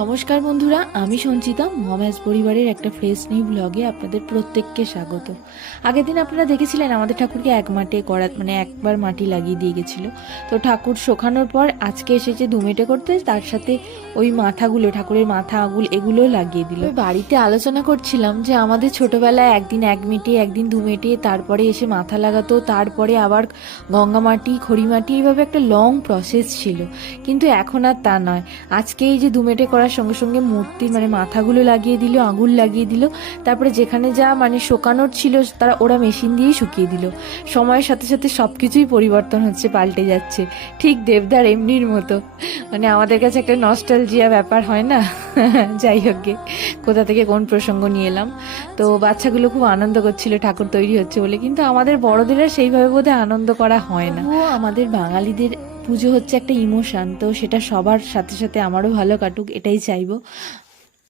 নমস্কার বন্ধুরা, আমি সঞ্চিতা। মহাম্যাজ পরিবারের একটা ফ্রেশ নিউ ব্লগে আপনাদের প্রত্যেককে স্বাগত। আগের দিন আপনারা দেখেছিলেন আমাদের ঠাকুরকে এক মাটে করা একবার মাটি লাগিয়ে দিয়ে গেছিলো। তো ঠাকুর শোকানোর পর আজকে এসেছে দুমেটে করতে, তার সাথে ওই মাথাগুলো, ঠাকুরের মাথা আগুল এগুলোও লাগিয়ে দিল। বাড়িতে আলোচনা করছিলাম যে আমাদের ছোটবেলায় একদিন এক মেটে, একদিন দুমেটে, তারপরে এসে মাথা লাগাতো, তারপরে আবার গঙ্গা মাটি, খড়ি মাটি, এইভাবে একটা লং প্রসেস ছিল। কিন্তু এখন আর তা নয়। আজকে এই যে দুমেটে করার সঙ্গে সঙ্গে মূর্তি মাথাগুলো লাগিয়ে দিল, আঙুল লাগিয়ে দিল, তারপরে যেখানে যা শোকানোর ছিল ওরা মেশিন দিয়েই শুকিয়ে দিল। সময়ের সাথে সাথে সব কিছুই পরিবর্তন হচ্ছে, পাল্টে যাচ্ছে, ঠিক দেবদার এমনির মতো। আমাদের কাছে একটা নস্টালজিয়া ব্যাপার হয় না? যাই হোক গে, কোথা থেকে কোন প্রসঙ্গ নিয়ে এলাম। তো বাচ্চাগুলো খুব আনন্দ করছিল ঠাকুর তৈরি হচ্ছে বলে, কিন্তু আমাদের বড়দের আর সেইভাবে বোধহয় আনন্দ করা হয় না। ও আমাদের বাঙালিদের পুজো হচ্ছে একটা ইমোশন, তো সেটা সবার সাথে সাথে আমারও ভালো কাটুক এটাই চাইবো।